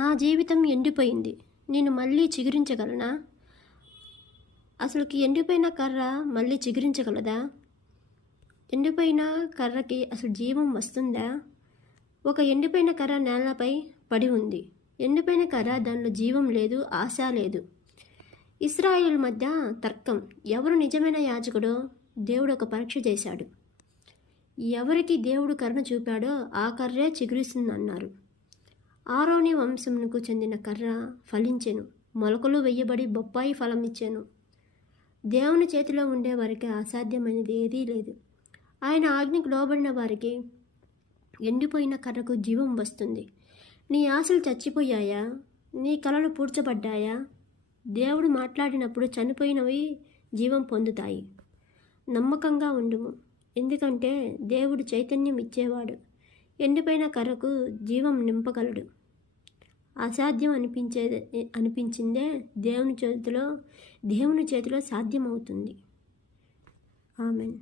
నా జీవితం ఎండిపోయింది. నేను మళ్ళీ చిగురించగలనా? అసలుకి ఎండిపోయిన కర్ర మళ్ళీ చిగురించగలదా? ఎండిపోయిన కర్రకి అసలు జీవం వస్తుందా? ఒక ఎండిపోయిన కర్ర నేలపై పడి ఉంది. ఎండిపోయిన కర్ర దానిలో జీవం లేదు ఆశ లేదు. ఇస్రాయిల్ మధ్య తర్కం. ఎవరు నిజమైన యాజకుడో దేవుడు ఒక పరీక్ష చేశాడు. ఎవరికి దేవుడు కర్ర చూపాడో ఆ కర్రే చిగురిస్తుందన్నారు. ఆరోని వంశమునకు చెందిన కర్ర ఫలించెను. మొలకలు వెయ్యబడి బొప్పాయి ఫలం ఇచ్చాను దేవుని చేతిలో ఉండే వారికి అసాధ్యమైనది ఏదీ లేదు. ఆయన ఆజ్ఞకు లోబడిన వారికి ఎండిపోయిన కర్రకు జీవం వస్తుంది. నీ ఆశలు చచ్చిపోయాయా? నీ కలలు పూడ్చబడ్డాయా? దేవుడు మాట్లాడినప్పుడు చనిపోయినవి జీవం పొందుతాయి. నమ్మకంగా ఉండుము. ఎందుకంటే దేవుడు చైతన్యం ఇచ్చేవాడు. ఎండిపోయిన కర్రకు జీవం నింపగలడు. అసాధ్యం అనిపించే అనిపించిందే దేవుని చేతిలో దేవుని చేతిలో సాధ్యమవుతుంది. ఆమెన్.